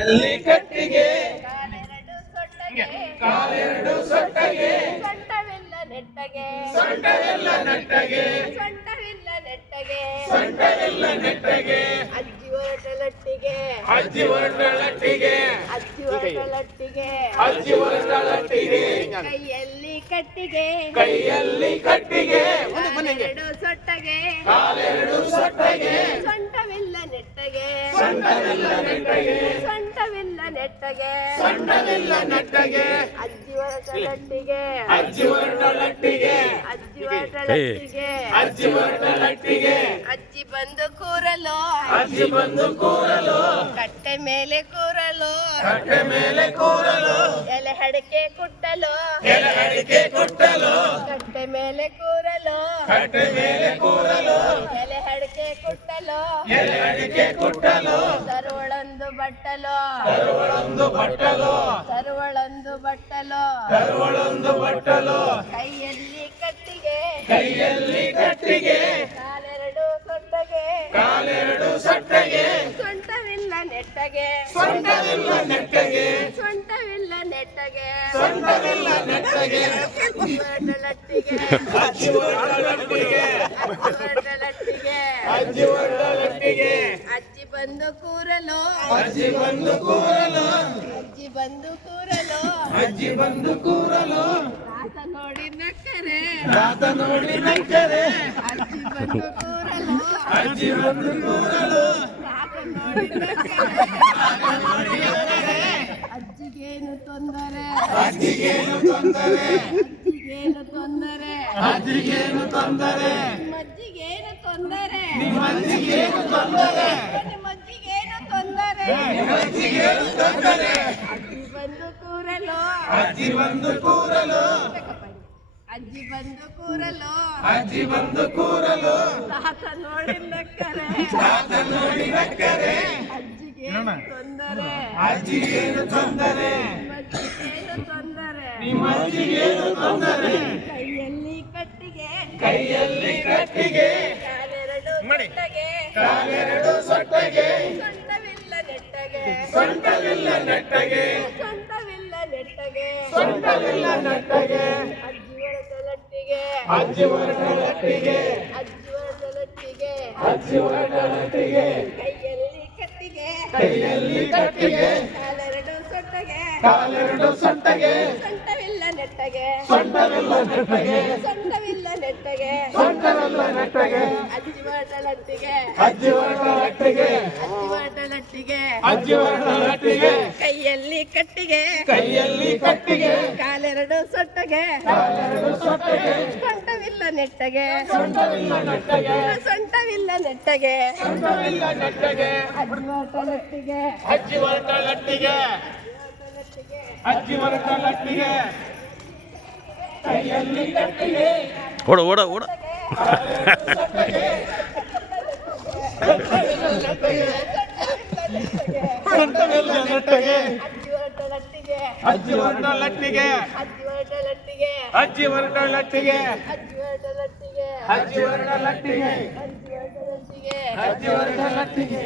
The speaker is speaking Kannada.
ಎಲ್ಲಿ ಕಟ್ಟಿಗೆ ಕಾಲೆರಡು ಸೊಟ್ಟಗೆ. ಕಾಲೆರಡು ಸೊಟ್ಟಗೆ. ಸೊಂಟವಿಲ್ಲ ನೆಟ್ಟಗೆ. ಸೊಂಟವೆಲ್ಲ ನಟ್ಟಗೆ. ಸೊಂಟವಿಲ್ಲ ನೆಟ್ಟಗೆ. ಸೊಂಟವಿಲ್ಲ ನೆಟ್ಟಗೆ. ಅಜ್ಜಿ ಹೊರಟಲಟ್ಟಿಗೆ ಅಜ್ಜಿ ಹೊರಟಲಟ್ಟಿಗೆ ಅಜ್ಜಿ ಹೊರಟಲಟ್ಟಿಗೆ ಅಜ್ಜಿ ಹೊರಟಲಟ್ಟಿಗೆ ಕೈಯಲ್ಲಿ ಕಟ್ಟಿಗೆ. ಕೈಯಲ್ಲಿ ಕಟ್ಟಿಗೆ. ಎರಡು ಸೊಟ್ಟಗೆ. ಕಾಲೆರಡು ಸೊಟ್ಟಗೆ. ಸೊಂಟವಿಲ್ಲ ನೆಟ್ಟಗೆ. ಸೊಂಟವಿಲ್ಲ ನೆಟ್ಟಗೆ. ಸೊಂಟವಿಲ್ಲ ನೆಟ್ಟಗೆ. ಸಣ್ಣವಿಲ್ಲ ನೆಟ್ಟಗೆ. ಅಜ್ಜಿ ಹೊರಟಲಟ್ಟಿಗೆ ಅಜ್ಜಿ ಹೊರಟಳಟ್ಟಿಗೆ ಅಜ್ಜಿ ಹೊರಟಲಟ್ಟಿಗೆ ಅಜ್ಜಿ ಹೊರಟಳಟ್ಟಿಗೆ ಅಜ್ಜಿ ಬಂದು ಕೂರಲು. ಅಜ್ಜಿ ಬಂದು ಕೂರಲು. ಕಟ್ಟೆ ಮೇಲೆ ಕೂರಲು. ಕಟ್ಟೆ ಮೇಲೆ ಕೂರಲು. ಎಲೆ ಅಡಿಕೆ ಕುಟ್ಟಲು. ಎಲೆ ಅಡಿಕೆ ಕುಟ್ಟಲು. ಕಟ್ಟೆ ಮೇಲೆ ಕೂರಲು. ಕಟ್ಟೆ ಮೇಲೆ ಕೂರಲು. ಎಲೆ ಅಡಿಕೆ ಕುಟ್ಟಲು. ಎಲೆ ಅಡಿಕೆ ಕೊಟ್ಟಲು. ಬಟ್ಟಲು? ಕರುವಳೊಂದು ಬಟ್ಟಲು? ಕರುವಳೊಂದು ಬಟ್ಟಲು? ಕರುವಳೊಂದು ಬಟ್ಟಲು? ಕೈಯಲ್ಲಿ ಕಟ್ಟಿಗೆ? ಕೈಯಲ್ಲಿ ಕಟ್ಟಿಗೆ? ಕಾಲೆರಡು ಸೊಟ್ಟಗೆ ಕಾಲೆರಡು ಸೊಟ್ಟಗೆ ಸೊಂಟವಿಲ್ಲ ನೆಟ್ಟಗೆ? ಸೊಂಟವಿಲ್ಲ ನೆಟ್ಟಗೆ? ಸೊಂಟವಿಲ್ಲ ನೆಟ್ಟಗೆ? ಸೊಂಟವಿಲ್ಲ ನೆಟ್ಟಗೆ? ಅಜ್ಜಿ ಒಡ್ಡಲಟ್ಟಿಗೆ ಲಟ್ಟಿಗೆ ಅಜ್ಜಿ ಒಡ್ಡಲಟ್ಟಿಗೆ ಅಜ್ಜಿ ಬಂದು ಕೂರಲು. ಅಜ್ಜಿ ಬಂದು ಕೂರಲು. ಅಜ್ಜಿ ಬಂದು ಕೂರಲು. ಅಜ್ಜಿ ಬಂದು ಕೂರಲು. ಆತ ನೋಡಿ ನಕ್ಕರೆ. ತಾತ ನೋಡಿ ನಕ್ಕರೆ. ಅಜ್ಜಿ ಬಂದು ಕೂರಲು. ಅಜ್ಜಿ ಬಂದು ಕೂರಲು. ತಾತ ನೋಡಿ ನಕ್ಕರೆ. ಅಜ್ಜಿಗೇನು ತೊಂದರೆ? ಅಜ್ಜಿಗೇನು ತೊಂದರೆ? ಅಜ್ಜಿಗೇನು ತೊಂದರೆ? ಅಜ್ಜಿಗೇನು ತೊಂದರೆ? ನಿಮ್ಮಜ್ಜಿಗೇನು ತೊಂದರೆ? ಅಜ್ಜಿಗೇನು ತೊಂದರೆ ನಿಮ್ಮಜ್ಜಿಗೇನು ತೊಂದರೆ ಅಜ್ಜಿಗೇನು ತೊಂದರೆ ಅಜ್ಜಿ ಬಂದು ಕೂರಲು ಅಜ್ಜಿ ಬಂದು ಕೂರಲು ಅಜ್ಜಿ ಬಂದು ಕೂರಲು ಅಜ್ಜಿ ಬಂದು ಕೂರಲು ತಾತ ನೋಡಿ ನಕ್ಕರೆ ತಾತ ನೋಡಿ ನಕ್ಕರೆ ಅಜ್ಜಿಗೇನು ತೊಂದರೆ ತೊಂದರೆ ನಿಮ್ಮಜ್ಜಿಗೇನು ತೊಂದರೆ ನಿಮ್ಮ ಅಜ್ಜಿಗೇನು ತೊಂದರೆ ಕೈಯಲ್ಲಿ ಕಟ್ಟಿಗೆ ಕೈಯಲ್ಲಿ ಕಟ್ಟಿಗೆ ಕಾಲೆರಡು ಕಟ್ಟಿಗೆ ಕಾಲೆರಡು ನೆಟ್ಟಗೆ. ಸ್ವಂತವಿಲ್ಲ ನೆಟ್ಟಗೆ. ಸ್ವಂತವಿಲ್ಲ ನೆಟ್ಟಗೆ. ಅಜ್ಜಿ ಹೊರಟಲಟ್ಟಿಗೆ ಅಜ್ಜಿ ಹೊರಟಳಟ್ಟಿಗೆ ಅಜ್ಜಿ ಹೊರಟಲಟ್ಟಿಗೆ ಅಜ್ಜಿ ಹೊರಟಳಟ್ಟಿಗೆ ಕೈಯಲ್ಲಿ ಕಟ್ಟಿಗೆ. ಕೈಯಲ್ಲಿ ಕಟ್ಟಿಗೆ. ಕಾಲೆರಡು ಸೊಟ್ಟಗೆ ಕಾಲೆರಡು ಸೊಟ್ಟಗೆ ಸೊಂಟವಿಲ್ಲ ನೆಟ್ಟಗೆ. ಸೊಂಟವಿಲ್ಲ ನೆಟ್ಟಗೆ. ಸೊಂಟವಿಲ್ಲ ನೆಟ್ಟಗೆ. ಸೊಂಟವಿಲ್ಲ ನೆಟ್ಟಗೆ. ಅಜ್ಜಿ ಹೊರಟಲಟ್ಟಿಗೆ ಅಜ್ಜಿ ಹೊರಟಳಟ್ಟಿಗೆ ಅಜ್ಜಿ ಅಜ್ಜಿ ಹೊರಟಳಟ್ಟಿಗೆ ಕೈಯಲ್ಲಿ ಕಟ್ಟಿಗೆ. ಕೈಯಲ್ಲಿ ಕಟ್ಟಿಗೆ. ಕಾಲೆರಡು ಸೊಟ್ಟಗೆ. ಕಾಲೆರಡು ಸೊಟ್ಟಗೆ. ಸೊಂಟವಿಲ್ಲ ನೆಟ್ಟಗೆ. ಸೊಂಟವಿಲ್ಲ ನೆಟ್ಟಗೆ. ಸೊಂಟವಿಲ್ಲ ನೆಟ್ಟಗೆ. ಸೊಂಟವಿಲ್ಲ ನೆಟ್ಟಗೆ. ಅಜ್ಜಿ ಲಟ್ಟಿಗೆ ಅಜ್ಜಿ ಲಟ್ಟಿಗೆ ಅಜ್ಜಿ ಹೊರಟಳಟ್ಟಿಗೆ ಕೈಯಲ್ಲಿ ಕಟ್ಟಿಗೆ. ಓಡ ಓಡ ಓಡ. ಅಜ್ಜಿ ಅಜ್ಜಿ ಹೊರಟಳಟ್ಟಿಗೆ ಅಜ್ಜಿ ಲಟ್ಟಿಗೆ. ಅಜ್ಜಿ ಅಜ್ಜಿ ಹೊರಟಳಟ್ಟಿಗೆ ಅಜ್ಜಿ ಅಜ್ಜಿ ಹೊರಟಳಟ್ಟಿಗೆ